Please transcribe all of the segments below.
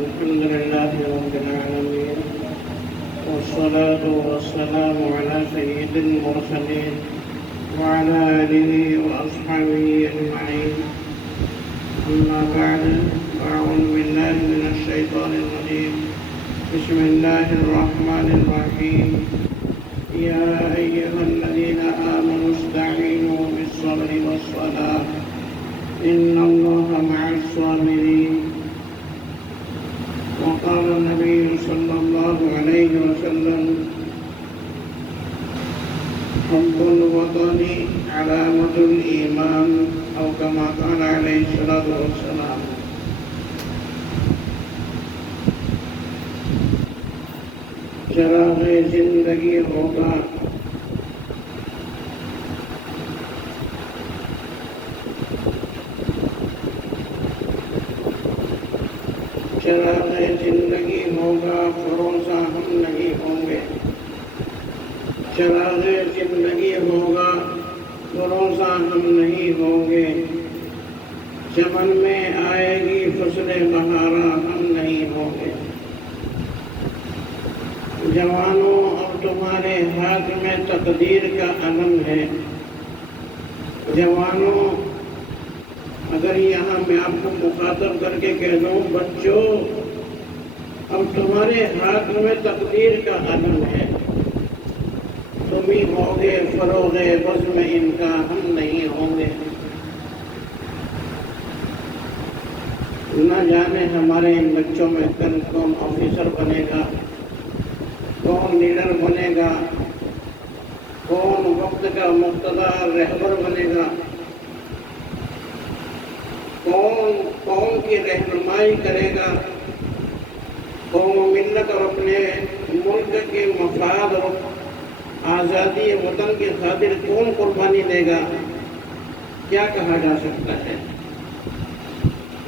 الحمد لله رب العالمين، والصلاة والسلام على سيد المرسلين وعلى آله وأصحابه أجمعين. أما بعد، أعوذ بالله من الشيطان الرجيم. بسم الله الرحمن الرحيم. يا أيها الذين آمنوا استعينوا بالصبر والصلاة إن الله مع الصابرين. وقال النبي صلى الله عليه وسلم: حب الوطن علامة الإيمان، أو كما قال عليه الصلاة والسلام. چراغ زندگی ہوگا چراغ زندگی ہوگا، فروزہ ہم نہیں ہوں گے. چراغ زندگی ہوگا، فروزہ ہم نہیں ہوں گے. چمن میں آئے گی فصل بہارا، ہم نہیں ہوں گے. جوانوں، اب تمہارے ہاتھ میں تقدیر کا علم ہے. جوانوں، اگر یہاں میں آپ کو مخاطب کر کے کہہ دوں بچوں، اب تمہارے ہاتھ میں تقدیر کا علم ہے. تم ہی ہوگے فروغ بزم ان کا، ہم نہیں ہوں گے. نہ جانے ہمارے ان بچوں میں کل کون آفیسر بنے گا، کون لیڈر بنے گا، کون وقت کا مقتدر رہبر بنے گا، کون قوم کی رہنمائی کرے گا، قوم و ملت اور اپنے ملک کے مفاد اور آزادی وطن کی خاطر کون قربانی دے گا، کیا کہا جا سکتا ہے.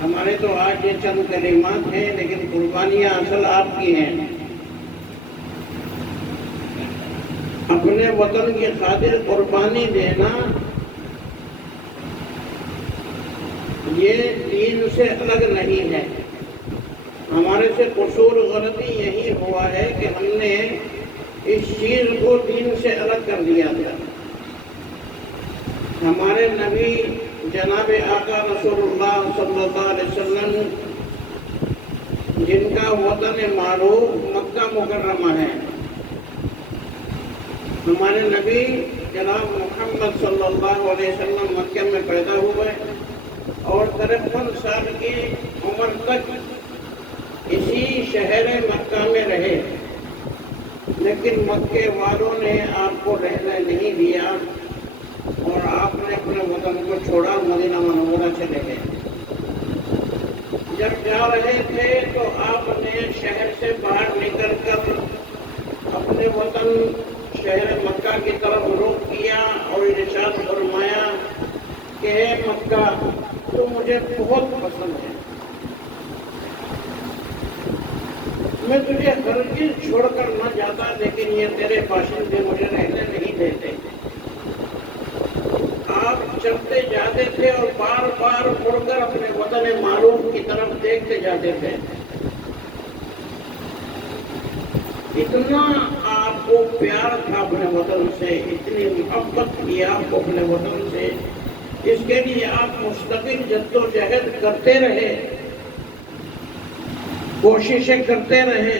ہمارے تو آج یہ چند کلمات ہیں، لیکن قربانیاں اصل آپ کی ہیں. اپنے وطن کی خاطر قربانی دینا یہ دین سے الگ نہیں ہے. ہمارے سے قصور غلطی یہی ہوا ہے کہ ہم نے اس چیز کو دین سے الگ کر دیا تھا. ہمارے نبی جناب آقا رسول اللہ صلی اللہ علیہ وسلم، جن کا وطن معروف مکہ مکرمہ ہے، ہمارے نبی جناب محمد صلی اللہ علیہ وسلم مکہ میں پیدا ہوئے اور 53 سال کی عمر تک اسی شہر مکہ میں رہے. لیکن مکے والوں نے آپ کو رہنے نہیں دیا اور آپ نے اپنے وطن کو چھوڑا، مدینہ منورہ چلے گئے. جب جا رہے تھے تو آپ نے شہر سے باہر نکل کر اپنے وطن شہر مکہ کی طرف رخ کیا اور ارشاد فرمایا کہ اے مکہ، تو مجھے بہت پسند ہے، میں تجھے ہرگز چھوڑ کر نہ جاتا، لیکن یہ تیرے باشندے مجھے رہنے نہیں دیتے. آپ چلتے جاتے تھے اور بار بار مڑ کر اپنے وطن معروف کی طرف دیکھتے جاتے تھے. اتنا آپ کو پیار تھا اپنے وطن سے، اتنی محبت تھی آپ کو اپنے وطن سے، اس کے لیے آپ مستقل جدوجہد کرتے رہے، کوششیں کرتے رہے،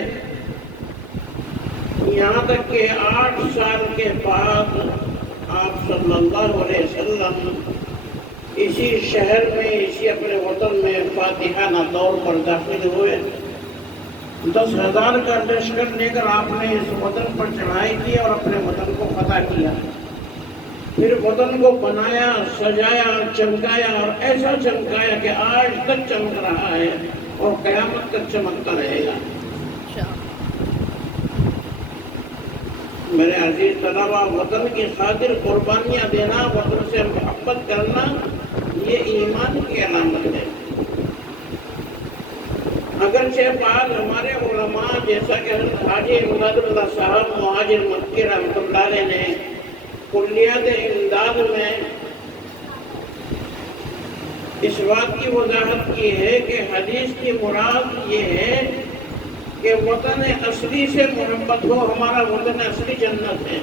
یہاں تک کہ 8 سال کے بعد آپ صلی اللہ علیہ وسلم اسی شہر میں، اسی اپنے وطن میں فاتحانہ طور پر داخل ہوئے. 10,000 کا لشکر لے کر آپ نے اس وطن پر چڑھائی کی اور اپنے وطن کو فتح کیا. پھر وطن کو بنایا، سجایا، چمکایا، اور ایسا چمکایا کہ آج تک چمک رہا ہے اور قیامت تک چمکتا رہے گا. میرے عزیز طلبہ، وطن کی خاطر قربانیاں دینا، وطن سے محبت کرنا، یہ ایمان کی علامت ہے. اگرچہ بعض ہمارے علماء جیسا کہ حضرت حاجی امداد اللہ صاحب مہاجر مکی رحمۃ اللہ علیہ نے کلیات امداد میں اس بات کی وضاحت کی ہے کہ حدیث کی مراد یہ ہے کہ وطن اصلی سے محبت ہو، ہمارا وطن اصلی جنت ہے،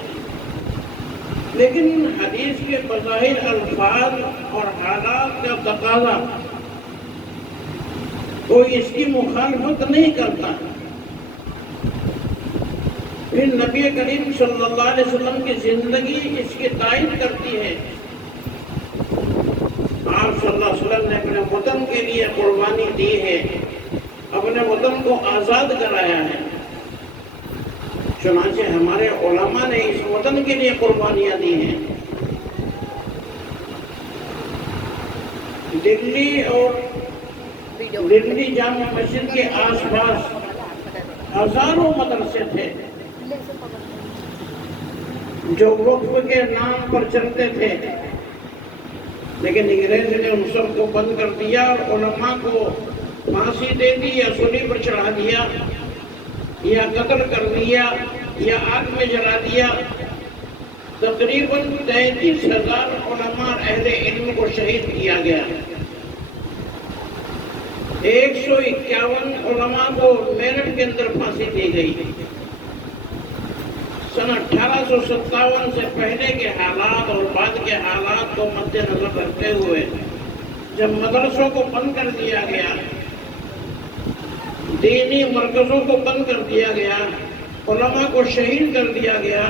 لیکن حدیث کے بظاہر الفاظ اور حالات کا تقاضا کوئی اس کی مخالفت نہیں کرتا۔ پھر نبی کریم صلی اللہ علیہ وسلم کی زندگی اس کی تائید کرتی ہے۔ آپ صلی اللہ علیہ وسلم نے اپنے وطن کے لیے قربانی دی ہے، اپنے وطن کو آزاد کرایا ہے۔ چنانچہ ہمارے علماء نے اس وطن کے لیے قربانیاں دی ہیں۔ دلی جامع مسجد کے آس پاس ہزاروں مدرسے تھے جو وقف کے نام پر چلتے تھے، لیکن انگریز نے ان سب کو بند کر دیا اور علماء کو پھانسی دے دی یا سولی پر چڑھا دیا یا قتل کر دیا یا آگ میں جلا دیا۔ تقریباً 33,000 علماء اہل علم کو شہید کیا گیا۔ 151 علماء کو میرٹھ کے اندر پھانسی دی گئی۔ سن 1857 سے پہلے کے حالات اور بعد کے حالات کو مد نظر رکھتے ہوئے جب مدرسوں کو بند کر دیا گیا، دینی مرکزوں کو بند کر دیا گیا، علماء کو شہید کر دیا گیا،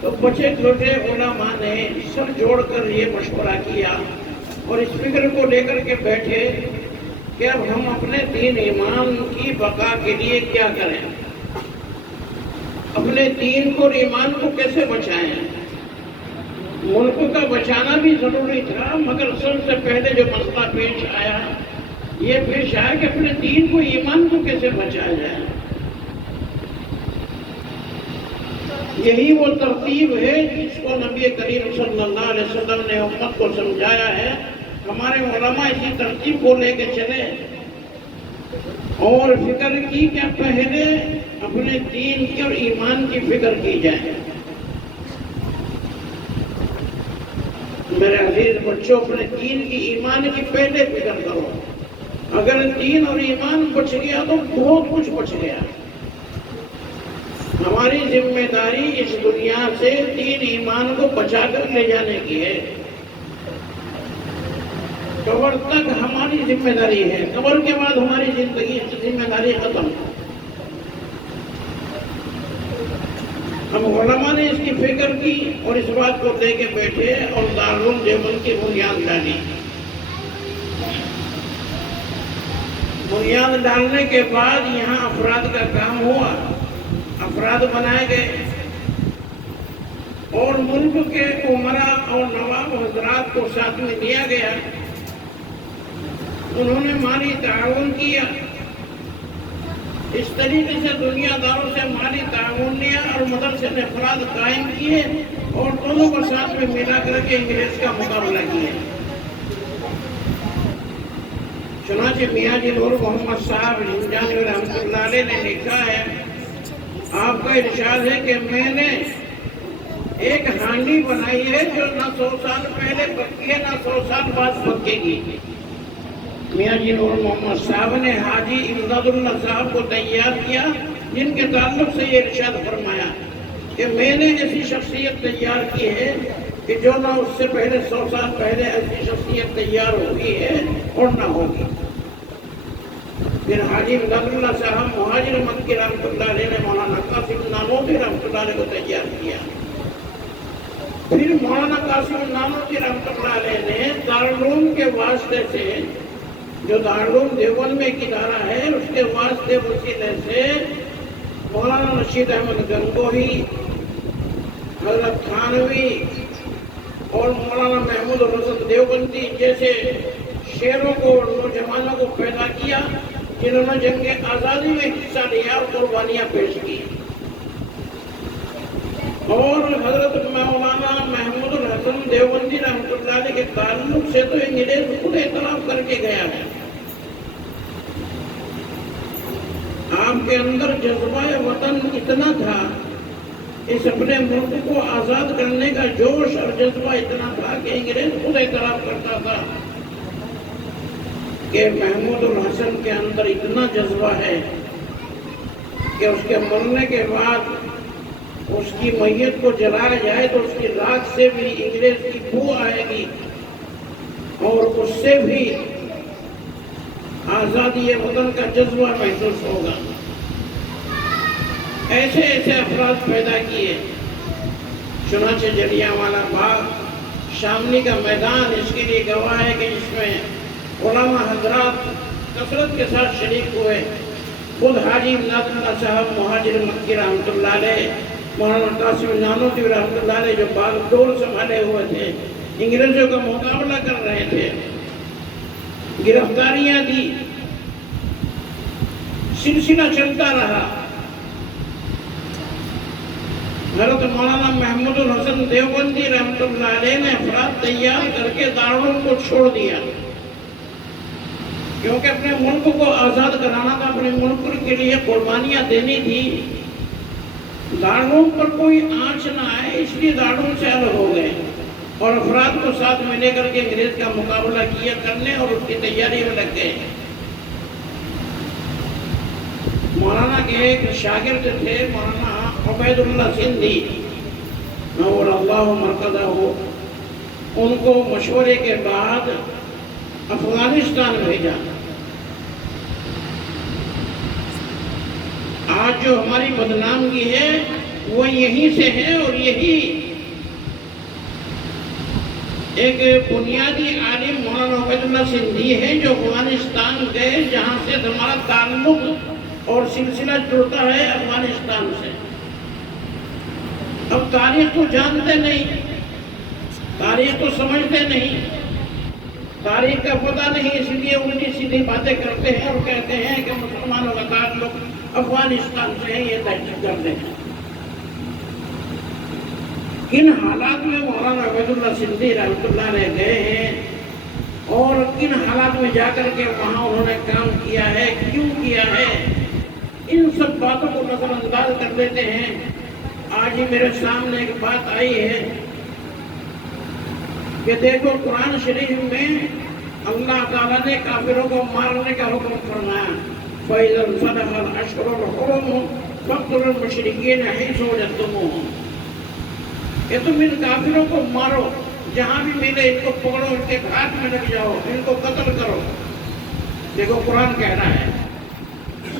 تو بچے چھوٹے علماء نے سر جوڑ کر یہ مشورہ کیا اور اس فکر کو لے کر کے بیٹھے کہ اب ہم اپنے دین ایمان کی بقا کے لیے کیا کریں، اپنے دین کو اور ایمان کو کیسے بچائیں۔ ملک کا بچانا بھی ضروری تھا، مگر سب سے پہلے جو مسئلہ پیش آیا یہ پیش آیا کہ اپنے دین کو ایمان کو کیسے بچایا جائے۔ یہی وہ ترتیب ہے جس کو نبی کریم صلی اللہ علیہ وسلم نے امت کو سمجھایا ہے۔ ہمارے علماء اسی ترتیب کو لے کے چلے اور فکر کی کہ پہلے اپنے دین کی اور ایمان کی فکر کی جائے۔ میرے عزیز بچوں، اپنے دین کی ایمان کی پہلے فکر کرو۔ اگر دین اور ایمان بچ گیا تو بہت کچھ بچ گیا۔ ہماری ذمہ داری اس دنیا سے دین ایمان کو بچا کر لے جانے کی ہے۔ قبر تک ہماری ذمہ داری ہے، قبر کے بعد ہماری زندگی ذمہ داری ختم۔ ہم علماء نے اس کی فکر کی اور اس بات کو لے کے بیٹھے اور دارالعلوم دیوبند کی بنیاد ڈالی۔ بنیاد ڈالنے کے بعد یہاں افراد کا کام ہوا، افراد بنائے گئے اور ملک کے عمراء اور نواب حضرات کو ساتھ میں دیا گیا۔ انہوں نے مالی تعاون کیا، اس طریقے سے دنیا داروں سے مالی تعاون لیا اور مدرسے نے افراد قائم کیے اور دونوں کو ساتھ میں ملا کر کے انگریز کا مقابلہ کیا۔ چنانچہ میاں جی نور محمد صاحب ہندوستانی رحمۃ اللہ علیہ نے لکھا ہے، آپ کا ارشاد ہے کہ میں نے ایک ہانڈی بنائی ہے جو نہ 100 سال پہلے پکی ہے نہ 100 سال بعد پکے گی۔ میاں جی نور محمد صاحب نے حاجی امداد اللہ صاحب کو تیار کیا، جن کے تعلق سے یہ ارشاد فرمایا کہ میں نے ایسی شخصیت تیار کی ہے کہ جو نہ اس سے پہلے 100 سال پہلے ایسی شخصیت تیار ہوئی ہے اور نہ ہوگی۔ پھر حاجی امداد اللہ صاحب مہاجر مکی رحمۃ اللہ علیہ نے مولانا قاسم نانوتوی رحمۃ اللہ علیہ کو تیار کیا۔ پھر مولانا قاسم نانوتوی رحمۃ اللہ علیہ نے دارالعلوم کے واسطے سے، جو دارالعلوم دیوبند میں ایک ادارہ ہے، اس کے واسطے وسیلے سے مولانا رشید احمد گنگوہی، حضرت تھانوی اور مولانا محمود الحسن دیوبندی جیسے شیروں کو اور نوجوانوں کو پیدا کیا، جنہوں نے جنگ آزادی میں حصہ لیا اور قربانیاں پیش کی۔ اور حضرت مولانا محمود الحسن دیوبندی رحمۃ اللہ علیہ کے تعلق سے تو انگریز خود اعتراف کر کے گیا ہے۔ آپ کے اندر جذبہ وطن اتنا تھا، اس اپنے ملک کو آزاد کرنے کا جوش اور جذبہ اتنا تھا کہ انگریز خود اعتراف کرتا تھا کہ محمود الحسن کے اندر اتنا جذبہ ہے کہ اس کے مرنے کے بعد اس کی میت کو جلایا جائے تو اس کی راکھ سے بھی انگریز کی بو آئے گی اور اس سے بھی آزادی وطن کا جذبہ محسوس ہوگا۔ ایسے ایسے افراد پیدا کیے، چنانچہ جلیانوالہ باغ شاملی کا میدان اس کے لیے گواہ ہے کہ جس میں علماء حضرات کثرت کے ساتھ شریک ہوئے۔ خود حاجی امداد اللہ صاحب مہاجر مکی رحمۃ اللہ علیہ، مولانا قاسم نانوتوی رحمۃ اللہ علیہ جو باغ ڈور سنبھالے ہوئے تھے، انگریزوں کا مقابلہ کر رہے تھے، گرفتاریاں دی، سلسلہ چلتا رہا۔ حضرت مولانا محمود الحسن دیوبندی رحمۃ اللہ علیہ نے افراد تیار کر کے دارالعلوم کو چھوڑ دیا، کیونکہ اپنے ملک کو آزاد کرانا تھا، اپنے ملک کے لیے قربانیاں دینی تھی۔ دارالعلوم پر کوئی آنچ نہ آئے اس لیے دارالعلوم سے الگ ہو گئے اور افراد کو ساتھ میں لے کر کے انگریز کا مقابلہ کیا کرنے اور اس کی تیاری میں لگ گئے۔ مولانا کے ایک شاگرد تھے مولانا عبید اللہ سندھی، نور اللہ مرکزہ ہو، ان کو مشورے کے بعد افغانستان بھیجا۔ آج جو ہماری بدنامگی ہے وہ یہیں سے ہے، اور یہی ایک بنیادی عالم مولانا عبید اللہ سندھی ہے جو افغانستان گئے، جہاں سے ہمارا تعلق اور سلسلہ جڑتا ہے افغانستان سے۔ اب تاریخ تو جانتے نہیں، تاریخ تو سمجھتے نہیں، تاریخ کا پتہ نہیں، اس لیے الٹی سیدھی باتیں کرتے ہیں اور کہتے ہیں کہ مسلمانوں کا تعلق افغانستان سے ہے، یہ تحقیق کر دیں۔ کن حالات میں مولانا عبید اللہ سندھی رحمۃ اللہ علیہ گئے ہیں اور کن حالات میں جا کر کے وہاں انہوں نے کام کیا ہے، کیوں کیا ہے، ان سب باتوں کو نظر انداز کر دیتے ہیں۔ آج ہی میرے سامنے ایک بات آئی ہے کہ دیکھو قرآن شریف میں اللہ تعالیٰ نے کافروں کو مارنے کا حکم فرمایا، فَإِذَا انْسَلَخَ الْأَشْهُرُ الْحُرُمُ فَاقْتُلُوا الْمُشْرِكِينَ حَيْثُ وَجَدتُّمُوهُمْ، کہ تم ان کافروں کو مارو، جہاں بھی ملے ان کو پکڑو، ان کے گھاٹ میں لگ جاؤ، ان کو قتل کرو۔ دیکھو قرآن کہہ رہا ہے،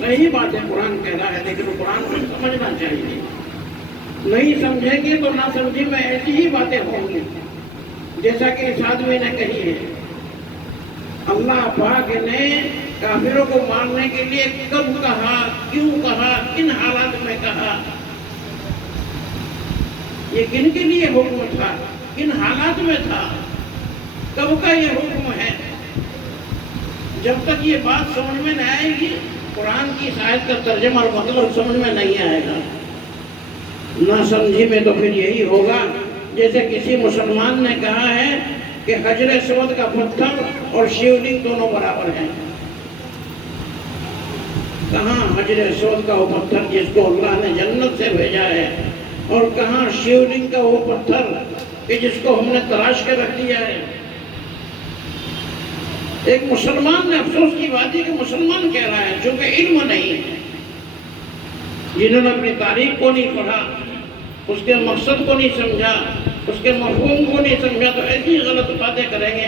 صحیح بات ہے، قرآن کہہ رہا ہے، لیکن قرآن کو سمجھنا چاہیے۔ نہیں سمجھیں گے تو نہ سمجھی میں ایسی ہی باتیں ہوں گی جیسا کہ اس آدمی نے کہی ہے۔ اللہ پاک نے کافروں کو مارنے کے لیے کب کہا، کیوں کہا، کن حالات میں کہا، یہ کن کے لیے حکم تھا، کن حالات میں تھا، کب کا یہ حکم ہے؟ جب تک یہ بات سمجھ میں نہ آئے گی، قرآن کی اس آیت کا ترجمہ اور مطلب سمجھ میں نہیں آئے گا۔ نہ سمجھی میں تو پھر یہی ہوگا جیسے کسی مسلمان نے کہا ہے کہ حجر اسود کا پتھر اور شیولنگ دونوں برابر ہیں۔ کہاں حجر اسود کا وہ پتھر جس کو اللہ نے جنت سے بھیجا ہے، اور کہاں شیولنگ کا وہ پتھر کہ جس کو ہم نے تراش کے رکھ دیا ہے۔ ایک مسلمان نے افسوس کی بات ہے کہ مسلمان کہہ رہا ہے، چونکہ علم نہیں ہے، جنہوں نے اپنی تاریخ کو نہیں پڑھا، اس کے مقصد کو نہیں سمجھا، اس کے مفہوم کو نہیں سمجھا، تو ایسی غلط باتیں کریں گے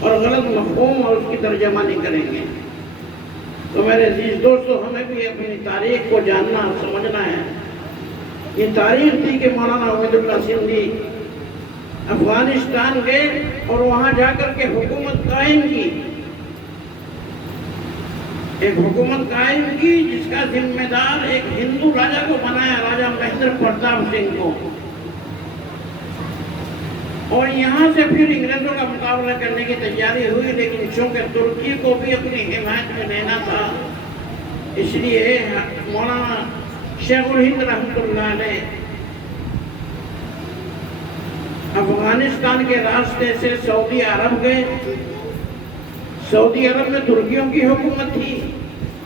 اور غلط مفہوم اور اس کی ترجمانی کریں گے۔ تو میرے عزیز دوستو، ہمیں بھی اپنی تاریخ کو جاننا، سمجھنا ہے۔ یہ تاریخ تھی کہ مولانا عبید اللہ سندھی افغانستان گئے اور وہاں جا کر کے حکومت قائم کی، ایک حکومت قائم کی جس کا ذمہ دار ایک ہندو راجا کو بنایا، راجا مہندر پرتاپ سنگھ کو، اور یہاں سے پھر انگریزوں کا مقابلہ کرنے کی تیاری ہوئی، لیکن چونکہ ترکی کو بھی اپنی حمایت میں لینا تھا، اس لیے مولانا شیخ الہند رحمۃ اللہ علیہ افغانستان کے راستے سے سعودی عرب گئے۔ سعودی عرب میں ترکیوں کی حکومت تھی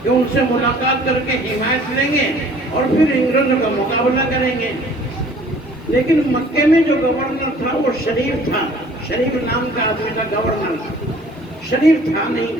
کہ ان سے ملاقات کر کے حمایت لیں گے اور پھر انگریزوں کا مقابلہ کریں گے، لیکن مکے میں جو گورنر تھا وہ شریف تھا، شریف نام کا آدمی تھا گورنر، شریف تھا نہیں،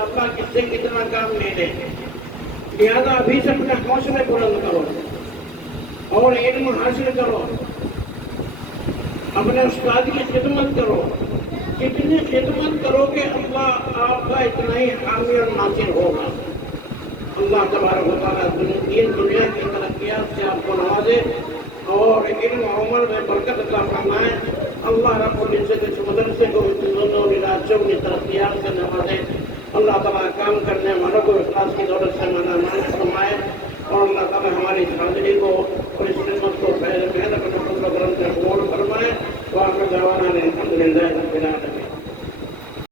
انشاءاللہ کس سے کتنا کام لے لے. لہذا ابھی سے اپنے حوصلے بلند کرو اور علم حاصل کرو، اپنے استاد کی خدمت کرو. جتنی خدمت کرو گے اللہ آپ کا اتنا ہی حامی اور ناصر ہوگا. اللہ تبارک و تعالیٰ دین دنیا کی ترقیات سے آپ کو نوازے اور علم و عمل میں برکت عطا فرمائے. اللہ رب العزت اس مدرسے کو دونوں راجوں کی ترقیات سے نوازے. اللہ تعالیٰ کام کرنے والوں کو اخلاص کی دولت سے مالا مال